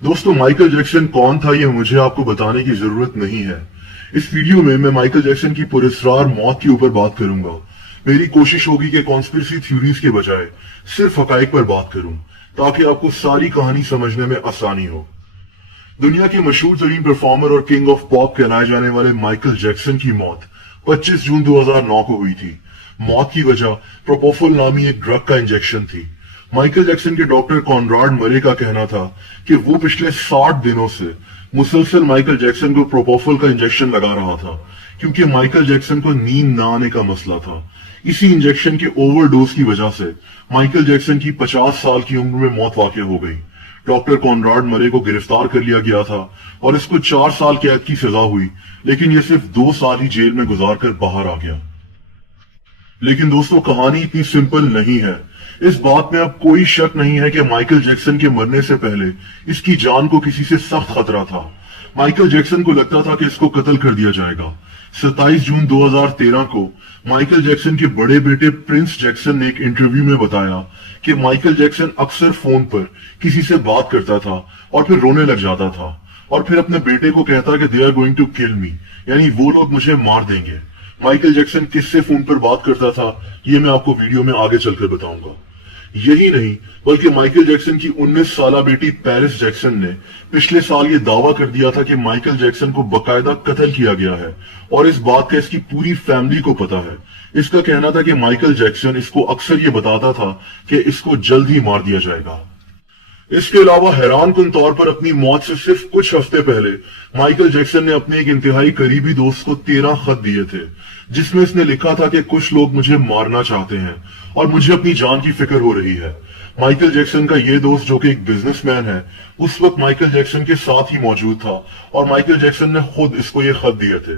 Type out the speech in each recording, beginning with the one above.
दोस्तों, Michael Jackson कौन था ये मुझे आपको बताने की जरूरत नहीं है। इस वीडियो में मैं माइकल जैक्सन की पुरस्कार मौत के ऊपर बात करूंगा। मेरी कोशिश होगी कि कॉन्स्पिरेसी थ्योरीज के बजाय सिर्फ हकाइक पर बात करूं, ताकि आपको सारी कहानी समझने में आसानी हो। दुनिया के मशहूर तरीन परफॉर्मर और किंग ऑफ पॉप कहलाए जाने वाले माइकल जैक्सन की मौत 25 जून 2009 को हुई थी। मौत की वजह प्रोपोफोल नामी एक ड्रग का इंजेक्शन थी। माइकल जैक्सन के डॉक्टर कॉनराड मरे का कहना था कि वो पिछले 60 दिनों से मुसलसल माइकल जैक्सन को प्रोपोफोल का इंजेक्शन लगा रहा था, क्योंकि माइकल जैक्सन को नींद न आने का मसला था। इसी इंजेक्शन के ओवरडोज की वजह से माइकल जैक्सन की 50 साल की उम्र में मौत वाक़ हो गई। डॉक्टर कॉनराड मरे को गिरफ्तार कर लिया गया था और इसको 4 साल कैद की सजा हुई, लेकिन ये सिर्फ 2 साल ही जेल में गुजार कर बाहर आ गया। लेकिन दोस्तों, कहानी इतनी सिंपल नहीं है। इस बात में अब कोई शक नहीं है कि माइकल जैक्सन के मरने से पहले इसकी जान को किसी से सख्त खतरा था। माइकल जैक्सन को लगता था कि इसको कत्ल कर दिया जाएगा। 27 जून 2013 को माइकल जैक्सन के बड़े बेटे प्रिंस जैक्सन ने एक इंटरव्यू में बताया कि माइकल जैक्सन अक्सर फोन पर किसी से बात करता था और फिर रोने लग जाता था और फिर अपने बेटे को कहता कि they are going to kill me, यानी वो लोग मुझे मार देंगे। माइकल जैक्सन किससे फोन पर बात करता था ये मैं आपको वीडियो में आगे चलकर बताऊंगा। यही नहीं, बल्कि माइकल जैक्सन की 19 साला बेटी पेरिस जैक्सन ने पिछले साल ये दावा कर दिया था कि माइकल जैक्सन को बकायदा कत्ल किया गया है और इस बात का इसकी पूरी फैमिली को पता है। इसका कहना था कि माइकल जैक्सन इसको अक्सर ये बताता था कि इसको जल्द ही मार दिया जाएगा। इसके अलावा हैरान कुन तौर पर अपनी मौत से सिर्फ कुछ हफ्ते पहले माइकल जैक्सन ने अपने एक इंतहाई करीबी दोस्त को 13 खत दिए थे, जिसमें इसने लिखा था कि कुछ लोग मुझे मारना चाहते हैं और मुझे अपनी जान की फिक्र हो रही है। माइकल जैक्सन का ये दोस्त, जो कि एक बिजनेसमैन है, उस वक्त माइकल जैक्सन के साथ ही मौजूद था और माइकल जैक्सन ने खुद इसको ये खत दिए थे।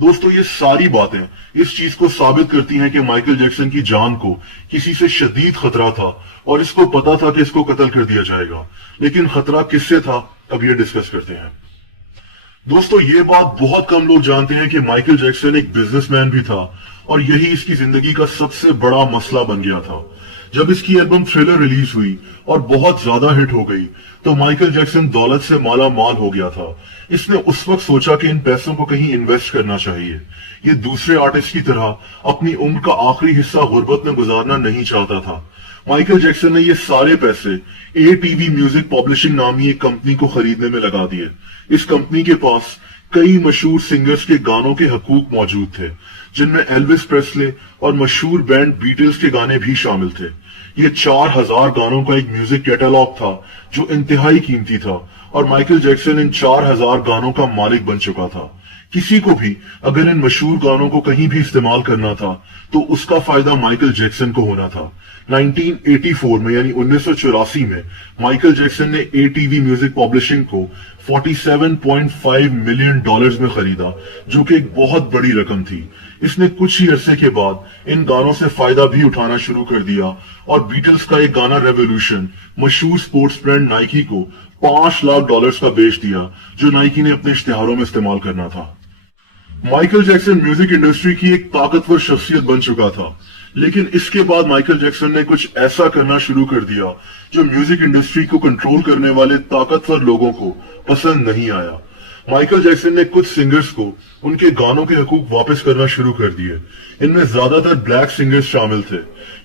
दोस्तों, ये सारी बातें इस चीज को साबित करती हैं कि माइकल जैक्सन की जान को किसी से शदीद खतरा था और इसको पता था कि इसको कत्ल कर दिया जाएगा। लेकिन खतरा किससे था, अब ये डिस्कस करते हैं। दोस्तों, ये बात बहुत कम लोग जानते हैं कि माइकल जैक्सन एक बिजनेसमैन भी था और यही इसकी जिंदगी का सबसे बड़ा मसला बन गया था। जब इसकी एल्बम थ्रिलर रिलीज हुई और बहुत ज्यादा हिट हो गई तो माइकल जैक्सन दौलत से माला माल हो गया था। इसने उस वक्त सोचा कि इन पैसों को कहीं इन्वेस्ट करना चाहिए। ये दूसरे आर्टिस्ट की तरह अपनी उम्र का आखिरी हिस्सा गुर्बत में गुजारना नहीं चाहता था। माइकल जैक्सन ने ये सारे पैसे ATV म्यूजिक पब्लिशिंग नामी एक कंपनी को खरीदने में लगा दिए। इस कंपनी के पास कई मशहूर सिंगर्स के गानों के हकूक मौजूद थे, जिनमें एल्विस प्रेस्ले और मशहूर बैंड बीटल्स के गाने भी शामिल थे। ये 4000 गानों का एक म्यूजिक कैटलॉग था जो इंतहाई कीमती था और माइकल जैक्सन इन 4000 गानों का मालिक बन चुका था। किसी को भी अगर इन मशहूर गानों को कहीं भी इस्तेमाल करना था तो उसका फायदा माइकल जैक्सन को होना था। 1984 में, यानी 1984 में माइकल जैक्सन ने ATV म्यूजिक पब्लिशिंग को $47.5 मिलियन में खरीदा, जो कि एक बहुत बड़ी रकम थी। इसने कुछ ही अरसे के बाद इन गानों से फायदा भी उठाना शुरू कर दिया और बीटल्स का एक गाना रेवोल्यूशन मशहूर स्पोर्ट्स ब्रांड नाइकी को $5 लाख का बेच दिया, जो नाइकी ने अपने इश्तिहारों में इस्तेमाल करना था। माइकल जैक्सन म्यूजिक इंडस्ट्री की एक ताकतवर शख्सियत बन चुका था, लेकिन इसके बाद माइकल जैक्सन ने कुछ ऐसा करना शुरू कर दिया जो म्यूजिक इंडस्ट्री को कंट्रोल करने वाले ताकतवर लोगों को पसंद नहीं आया। माइकल जैक्सन ने कुछ सिंगर्स को उनके गानों के हकूक वापस करना शुरू कर दिए। इनमें ज्यादातर ब्लैक सिंगर्स शामिल थे,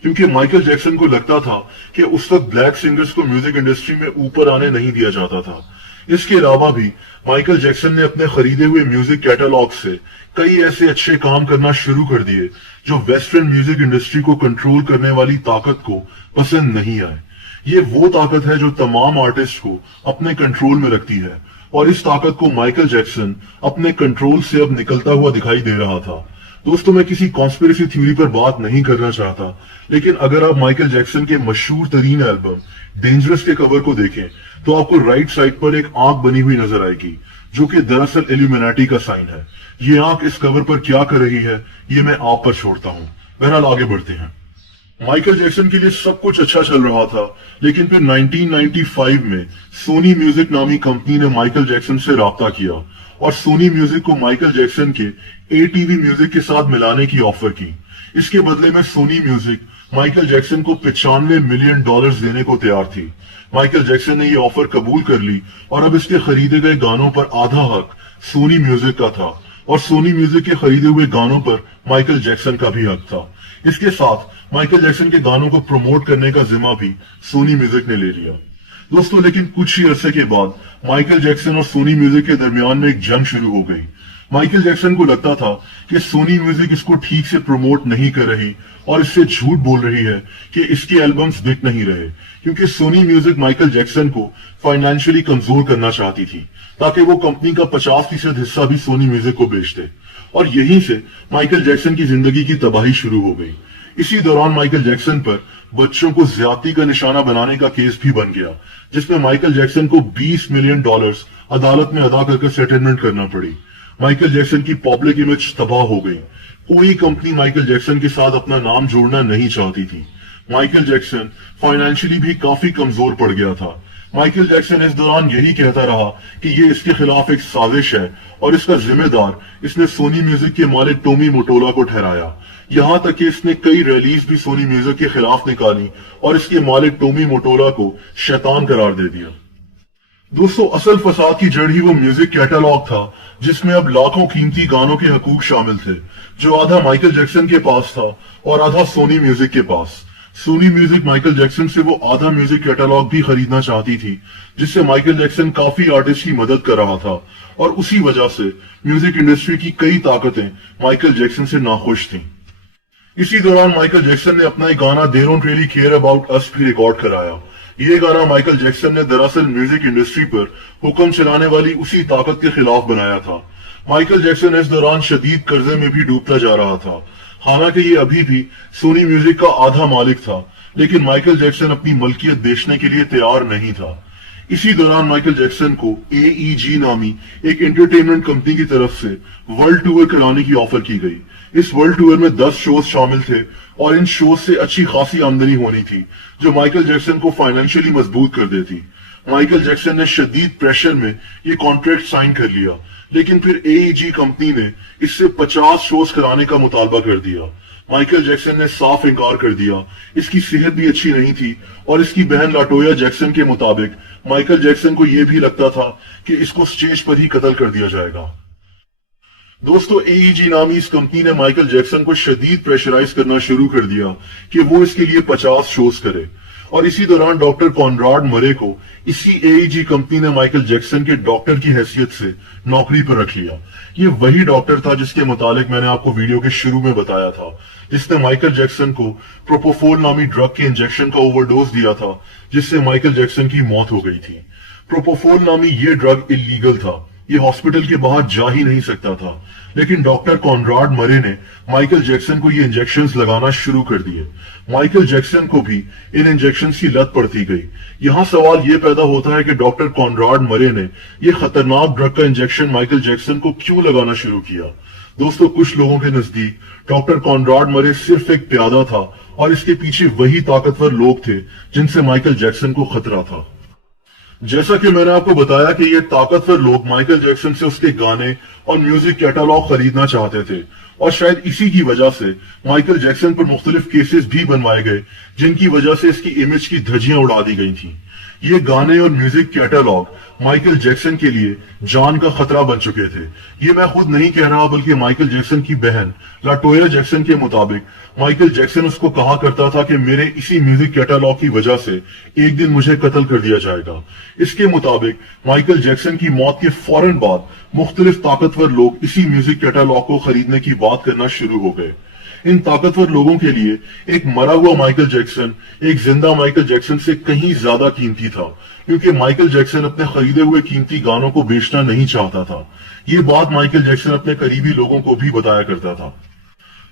क्योंकि माइकल जैक्सन को लगता था कि उस वक्त ब्लैक सिंगर्स को म्यूजिक इंडस्ट्री में ऊपर आने नहीं दिया जाता था। इसके अलावा भी माइकल जैक्सन ने अपने खरीदे हुए म्यूजिक कैटलॉग से कई ऐसे अच्छे काम करना शुरू कर दिए जो वेस्टर्न म्यूजिक इंडस्ट्री को कंट्रोल करने वाली ताकत को पसंद नहीं आए। ये वो ताकत है जो तमाम आर्टिस्ट को अपने कंट्रोल में रखती है और इस ताकत को माइकल जैक्सन अपने कंट्रोल से अब निकलता हुआ दिखाई दे रहा था। दोस्तों, मैं किसी कॉन्स्पिरेसी थ्योरी पर बात नहीं करना चाहता, लेकिन अगर आप माइकल जैक्सन के मशहूर तरीन एल्बम डेंजरस के कवर को देखें तो आपको राइट साइड पर एक आंख बनी हुई नजर आएगी, जो कि दरअसल इल्यूमिनाटी का साइन है। ये आंख इस कवर पर क्या कर रही है ये मैं आप पर छोड़ता हूं। बहरहाल आगे बढ़ते हैं। माइकल जैक्सन के लिए सब कुछ अच्छा चल रहा था, लेकिन फिर 1995 में सोनी म्यूजिक नामी कंपनी ने माइकल जैक्सन से राब्ता किया और सोनी म्यूजिक को माइकल जैक्सन के ATV म्यूजिक के साथ मिलाने की ऑफर की। इसके बदले में सोनी म्यूजिक माइकल जैक्सन को $95 मिलियन देने को तैयार थी। माइकल जैक्सन ने ये ऑफर कबूल कर ली और अब इसके खरीदे गए गानों पर आधा हक सोनी म्यूजिक का था और सोनी म्यूजिक के खरीदे हुए गानों पर माइकल जैक्सन का भी हक था। इसके साथ माइकल जैक्सन के गानों को प्रमोट करने का जिम्मा भी सोनी म्यूजिक ने ले लिया। दोस्तों, लेकिन कुछ ही अरसे के बाद माइकल जैक्सन और सोनी म्यूजिक के दरमियान में एक जंग शुरू हो गई। माइकल जैक्सन को लगता था कि सोनी म्यूजिक इसको ठीक से प्रमोट नहीं कर रही और इससे झूठ बोल रही है कि इसके एल्बम्स बिक नहीं रहे, क्योंकि सोनी म्यूजिक माइकल जैक्सन को फाइनेंशियली कमजोर करना चाहती थी ताकि वो कंपनी का 50% हिस्सा भी सोनी म्यूजिक को बेच दे। और यहीं से माइकल जैक्सन की जिंदगी की तबाही शुरू हो गई। इसी दौरान माइकल जैक्सन पर बच्चों को ज्यादती का निशाना बनाने का केस भी बन गया, जिसमें माइकल जैक्सन को $20 मिलियन अदालत में अदा करके सेटलमेंट करना पड़ी। माइकल जैक्सन की पब्लिक इमेज तबाह हो गई। कोई कंपनी माइकल जैक्सन के साथ अपना नाम जोड़ना नहीं चाहती थी। माइकल जैक्सन फाइनेंशियली भी काफी कमजोर पड़ गया था। माइकल जैक्सन इस दौरान यही कहता रहा कि ये इसके खिलाफ एक साजिश है और इसका जिम्मेदार इसने सोनी म्यूजिक के मालिक टोमी मोटोला को ठहराया। यहां तक कि इसने कई रैलीज भी सोनी म्यूजिक के खिलाफ निकाली और इसके मालिक टोमी मोटोला को शैतान करार दे दिया। दोस्तों, असल फसाद की जड़ ही वो म्यूजिक कैटलॉग था जिसमें अब लाखों कीमती गानों के हकूक शामिल थे, जो आधा माइकल जैक्सन के पास था और आधा सोनी म्यूजिक के पास। सोनी म्यूजिक माइकल जैक्सन से वो आधा म्यूजिक कैटलॉग भी खरीदना चाहती थी, जिससे माइकल जैक्सन काफी आर्टिस्ट की मदद कर रहा था और उसी वजह से म्यूजिक इंडस्ट्री की कई ताकतें माइकल जैक्सन से नाखुश थीं। इसी दौरान माइकल जैक्सन ने अपना एक गाना they don't really care about us भी रिकॉर्ड कराया। ये गाना माइकल जैक्सन ने दरअसल म्यूजिक इंडस्ट्री पर हुक्म चलाने वाली उसी ताकत के खिलाफ बनाया था। माइकल जैक्सन इस दौरान शदीद कर्जे में भी डूबता जा रहा था। हालांकि ये अभी भी सोनी म्यूजिक का आधा मालिक था, लेकिन माइकल जैक्सन अपनी मलकियत बेचने के लिए तैयार नहीं था। इसी दौरान माइकल जैक्सन को AEG नामी एक एंटरटेनमेंट कंपनी की तरफ से वर्ल्ड टूर कराने की ऑफर की गई। इस वर्ल्ड टूर में 10 शोज शामिल थे और इन शोज से अच्छी खासी आमदनी होनी थी, जो माइकल जैक्सन को फाइनेंशियली मजबूत कर देती। माइकल जैक्सन ने शदीद प्रेशर में ये कॉन्ट्रैक्ट साइन कर लिया, लेकिन फिर AEG कंपनी ने इससे 50 शोज कराने का मुतालबा कर दिया। माइकल जैक्सन ने साफ इनकार कर दिया। इसकी सेहत भी अच्छी नहीं थी और इसकी बहन लाटोया जैक्सन के मुताबिक माइकल जैक्सन को यह भी लगता था कि इसको स्टेज पर ही कत्ल कर दिया जाएगा। दोस्तों, AEG नामी इस कंपनी ने माइकल जैक्सन को शदीद प्रेशराइज करना शुरू कर दिया कि वो इसके लिए 50 शोज करे। और इसी दौरान डॉक्टर कॉनराड मरे को इसी AEG कंपनी ने माइकल जैक्सन के डॉक्टर की हैसियत से नौकरी पर रख लिया। ये वही डॉक्टर था जिसके मुतालिक मैंने आपको वीडियो के शुरू में बताया था, जिसने माइकल जैक्सन को प्रोपोफोल नामी ड्रग के इंजेक्शन का ओवरडोज दिया था, जिससे माइकल जैक्सन की मौत हो गई थी। प्रोपोफोल नामी ये ड्रग इलीगल था, ये हॉस्पिटल के बाहर जा ही नहीं सकता था, लेकिन डॉक्टर कॉनराड मरे ने माइकल जैक्सन को ये इंजेक्शंस लगाना शुरू कर दिए। माइकल जैक्सन को भी इन इंजेक्शंस की लत पड़ती गई। यहाँ सवाल ये पैदा होता है कि डॉक्टर कॉनराड मरे ने ये खतरनाक ड्रग का इंजेक्शन माइकल जैक्सन को क्यों लगाना शुरू किया। दोस्तों, कुछ लोगों के नजदीक डॉक्टर कॉनराड मरे सिर्फ एक प्यादा था और इसके पीछे वही ताकतवर लोग थे जिनसे माइकल जैक्सन को खतरा था। जैसा कि मैंने आपको बताया कि ये ताकतवर लोग माइकल जैक्सन से उसके गाने और म्यूजिक कैटलॉग खरीदना चाहते थे और शायद इसी की वजह से माइकल जैक्सन पर मुख्तलिफ केसेस भी बनवाए गए, जिनकी वजह से इसकी इमेज की धज्जियां उड़ा दी गई थी। ये गाने और म्यूजिक कैटलॉग माइकल जैक्सन के लिए जान का खतरा बन चुके थे। ये मैं खुद नहीं कह रहा, बल्कि माइकल जैक्सन की बहन लाटोया जैक्सन के मुताबिक माइकल जैक्सन उसको कहा करता था कि मेरे इसी म्यूजिक कैटलॉग की वजह से एक दिन मुझे कत्ल कर दिया जाएगा। इसके मुताबिक माइकल जैक्सन की मौत के फौरन बाद मुख्तलिफ ताकतवर लोग इसी म्यूजिक कैटलॉग को खरीदने की बात करना शुरू हो गए। इन ताकतवर लोगों के लिए एक मरा हुआ माइकल जैक्सन एक जिंदा माइकल जैक्सन से कहीं ज्यादा कीमती था, क्योंकि माइकल जैक्सन अपने खरीदे हुए कीमती गानों को बेचना नहीं चाहता था। ये बात माइकल जैक्सन अपने करीबी लोगों को भी बताया करता था।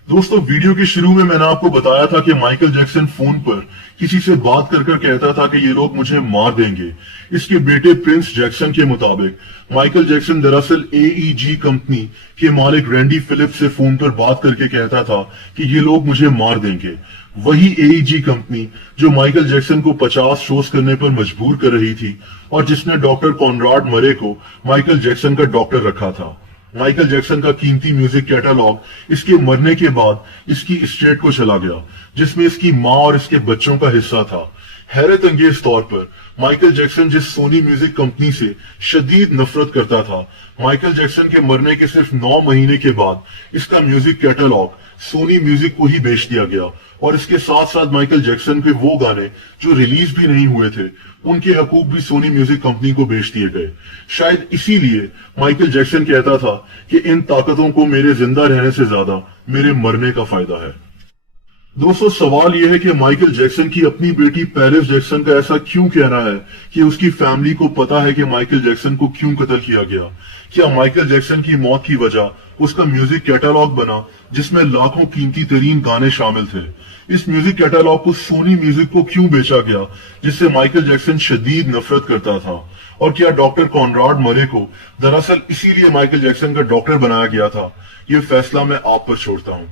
दोस्तों, वीडियो के शुरू में मैंने आपको बताया था कि माइकल जैक्सन फोन पर किसी से बात कर कहता था कि ये लोग मुझे मार देंगे। इसके बेटे प्रिंस जैक्सन के मुताबिक माइकल जैक्सन दरअसल AEG कंपनी के मालिक रैंडी फिलिप्स से फोन पर बात करके कहता था कि ये लोग मुझे मार देंगे। वही AEG कंपनी जो माइकल जैक्सन को 50 शोज करने पर मजबूर कर रही थी और जिसने डॉक्टर कॉनराड मरे को माइकल जैक्सन का डॉक्टर रखा था। माइकल जैक्सन का कीमती म्यूजिक कैटलॉग इसके मरने के बाद इसकी एस्टेट को चला गया, जिसमें इसकी माँ और इसके बच्चों का हिस्सा था। हैरत अंगेज तौर पर माइकल जैक्सन जिस सोनी म्यूजिक कंपनी से शदीद नफरत करता था, माइकल जैक्सन के मरने के सिर्फ 9 महीने के बाद इसका म्यूजिक कैटलॉग सोनी म्यूजिक को ही बेच दिया गया, और इसके साथ साथ माइकल जैक्सन के वो गाने जो रिलीज भी नहीं हुए थे, उनके हकूक भी सोनी म्यूजिक कंपनी को बेच दिए गए। शायद इसीलिए माइकल जैक्सन कहता था कि इन ताकतों को मेरे जिंदा रहने से ज्यादा मेरे मरने का फायदा है। दोस्तों, सवाल यह है कि माइकल जैक्सन की अपनी बेटी पेरिस जैक्सन का ऐसा क्यों कहना है कि उसकी फैमिली को पता है कि माइकल जैक्सन को क्यों कत्ल किया गया। क्या माइकल जैक्सन की मौत की वजह उसका म्यूजिक कैटलॉग बना जिसमें लाखों कीमती तरीन गाने शामिल थे? इस म्यूजिक कैटलॉग को सोनी म्यूजिक को क्यों बेचा गया, जिससे माइकल जैक्सन शदीद नफरत करता था? और क्या डॉक्टर कॉनराड मरे को दरअसल इसीलिए माइकल जैक्सन का डॉक्टर बनाया गया था? ये फैसला मैं आप पर छोड़ता हूँ।